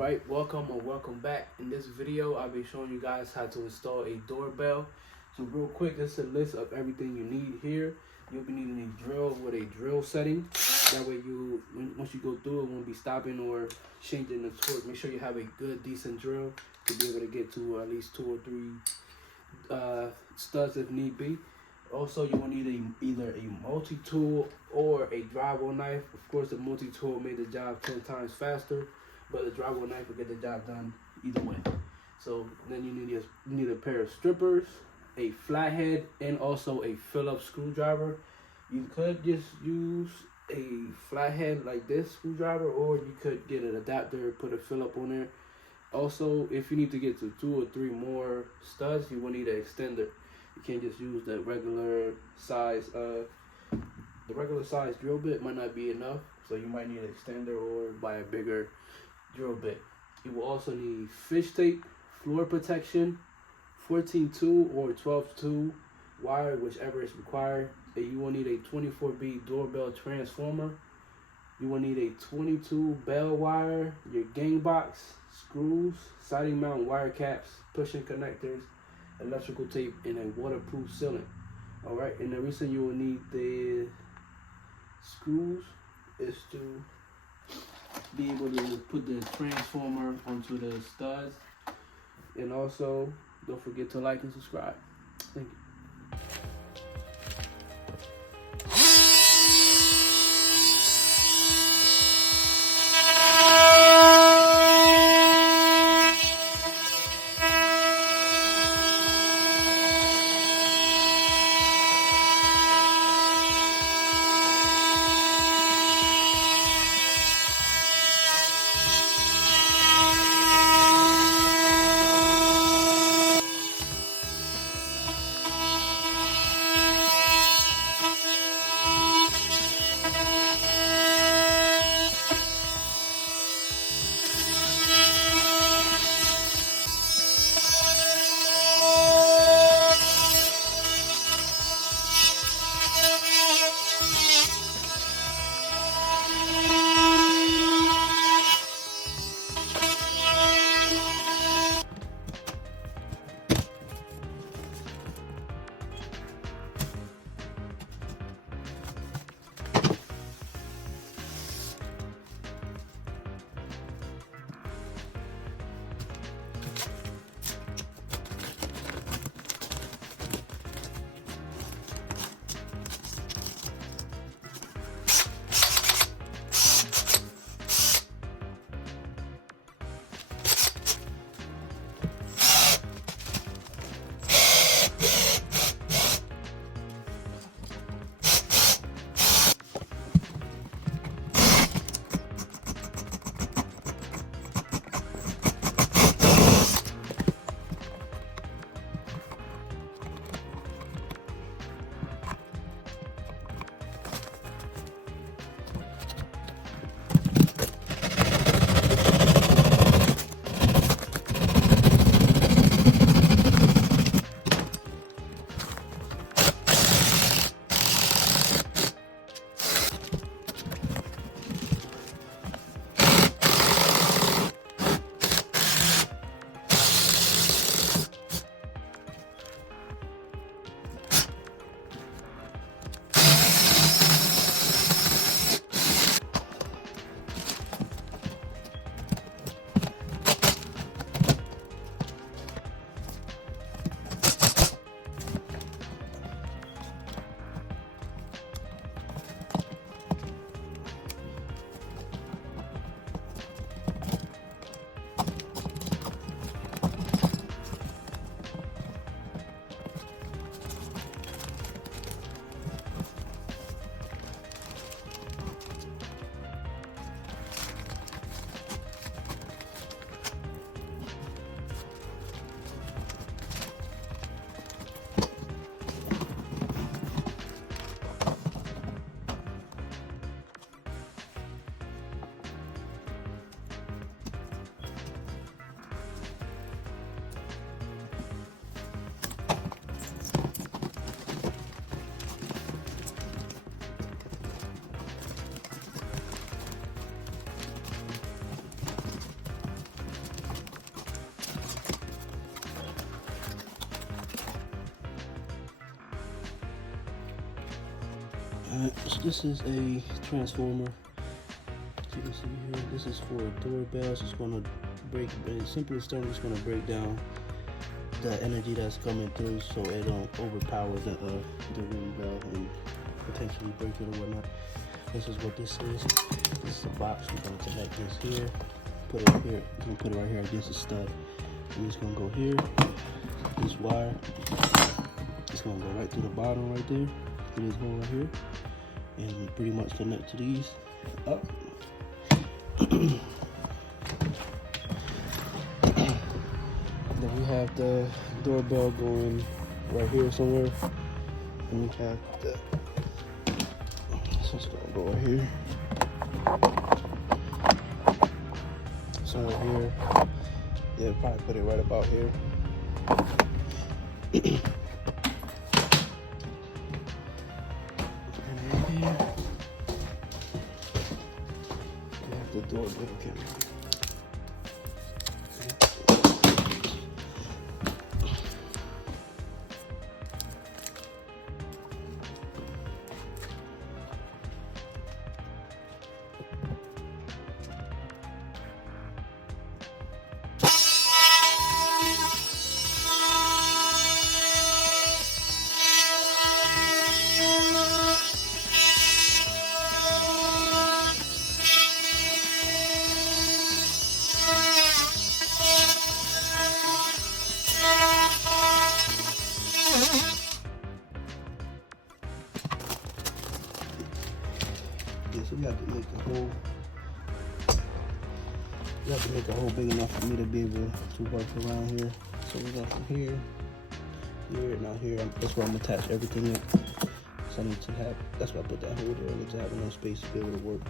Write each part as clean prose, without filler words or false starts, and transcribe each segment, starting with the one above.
Right, welcome or welcome back. In this video, I'll be showing you guys how to install a doorbell. So real quick, this is a list of everything you need here. You'll be needing a drill with a drill setting. That way once you go through it, won't be stopping or changing the torque. Make sure you have a good, decent drill to be able to get to at least 2 or 3 studs if need be. Also, you will need either a multi-tool or a drywall knife. Of course, the multi-tool made the job 10 times faster, but the drywall knife will get the job done either way. So then you need a pair of strippers, a flathead, and also a Phillips screwdriver. You could just use a flathead like this screwdriver, or you could get an adapter, put a Phillips on there. Also, if you need to get to 2 or 3 more studs, you will need an extender. You can't just use the regular size. The regular size drill bit might not be enough, so you might need an extender or buy a bigger drill bit. You will also need fish tape, floor protection, 14-2 or 12-2 wire, whichever is required. And you will need a 24B doorbell transformer. You will need a 22 bell wire, your gang box, screws, siding mount wire caps, pushing connectors, electrical tape, and a waterproof sealant. Alright, and the reason you will need the screws is to be able to put the transformer onto the studs. And also, don't forget to like and subscribe. Thank you. So this is a transformer. As you can see here, this is for a doorbell. So it's going to break, simplest term, it's going to break down the energy that's coming through so it don't overpower the ring bell and potentially break it or whatnot. This is what this is. This is a box. We're going to connect this here, put it here. We're going to put it right here against the stud. And it's going to go here. This wire, it's going to go right through the bottom right there, through this hole right here, and pretty much connect to these up. Then we have the doorbell going right here somewhere, and we have the, so it's gonna go right here, somewhere here. Yeah, probably put it right about here. And then here we have the doorbell camera. Yeah, so we have to make a hole big enough for me to be able to work around here. So we go from here, here, now here. That's where I'm gonna attach everything up. So I need to have, that's why I put that hole there. I need to have enough space to be able to work.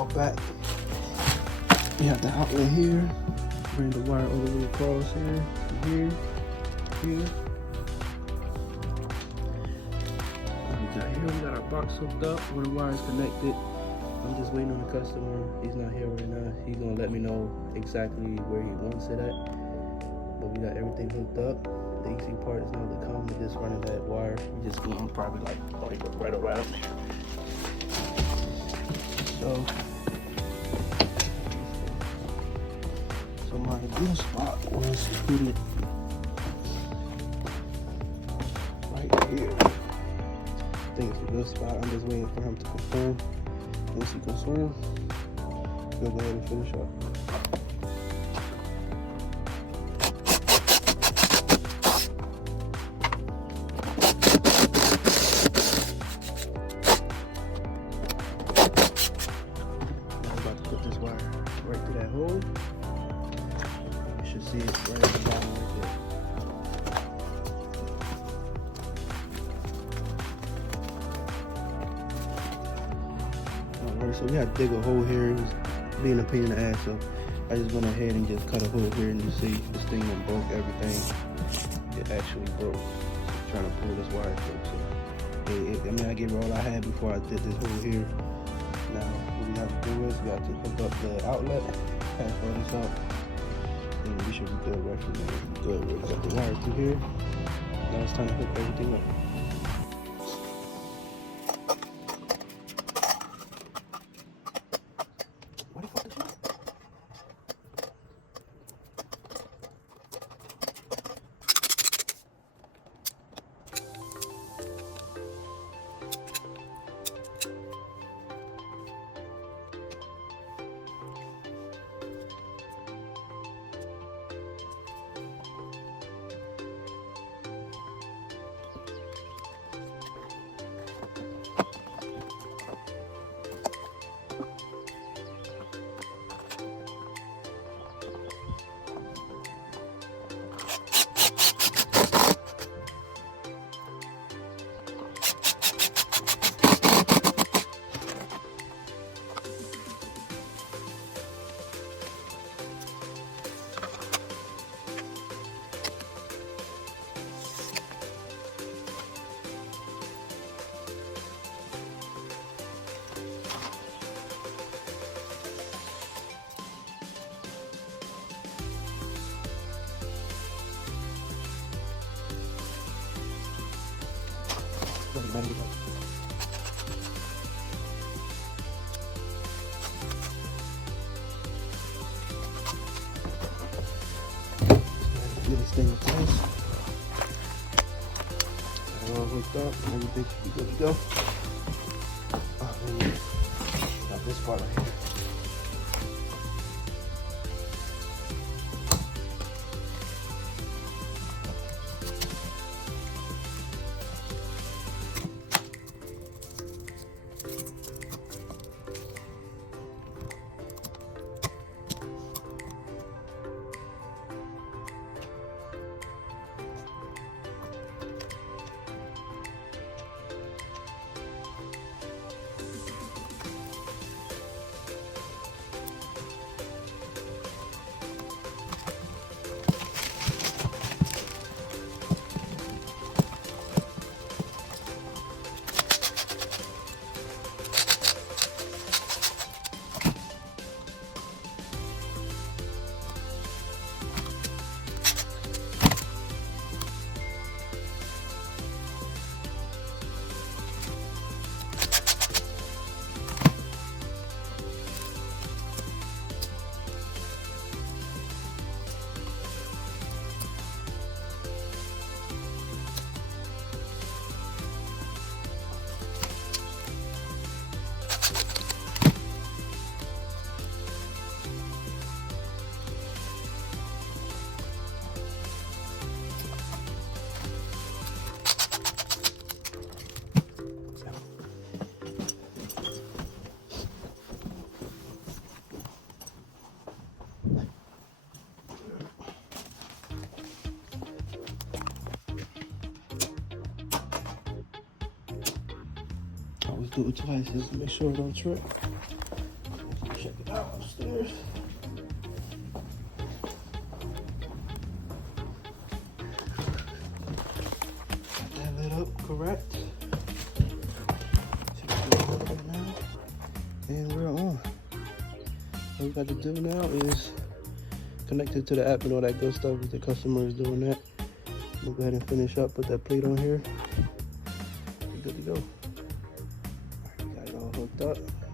install back. We have the outlet here. Bring the wire all the way across here, here. We got our box hooked up where the wire is connected. I'm just waiting on the customer. He's not here right now. He's gonna let me know exactly where he wants it at. But we got everything hooked up. The easy part is now to come with just running that wire. We just going probably like right around there. So my good spot was to put it right here. I think it's a good spot. I'm just waiting for him to confirm. Once he confirms, we'll go ahead and finish up. I'm about to put this wire right through that hole. You should see it right at the bottom right there. So we had to dig a hole here. It was being a pain in the ass, so I just went ahead and just cut a hole here, and you see this thing that broke everything. It actually broke. So trying to pull this wire through. So I mean, I gave it all I had before I did this hole here. Now what we have to do is we have to hook up the outlet, pass all this up, and we should be good right from there. Good. We got the wire through here. Now it's time to hook everything up. Get this thing in place. All hooked up, everything should be good to go. Got this part right here. Always do it twice just to make sure it don't trip. check it out upstairs. Got that lit up correct. And we're on. What we got to do now is connect it to the app and all that good stuff. The customer is doing that. We'll go ahead and finish up, put that plate on here. We're good to go. All right, got it all hooked up.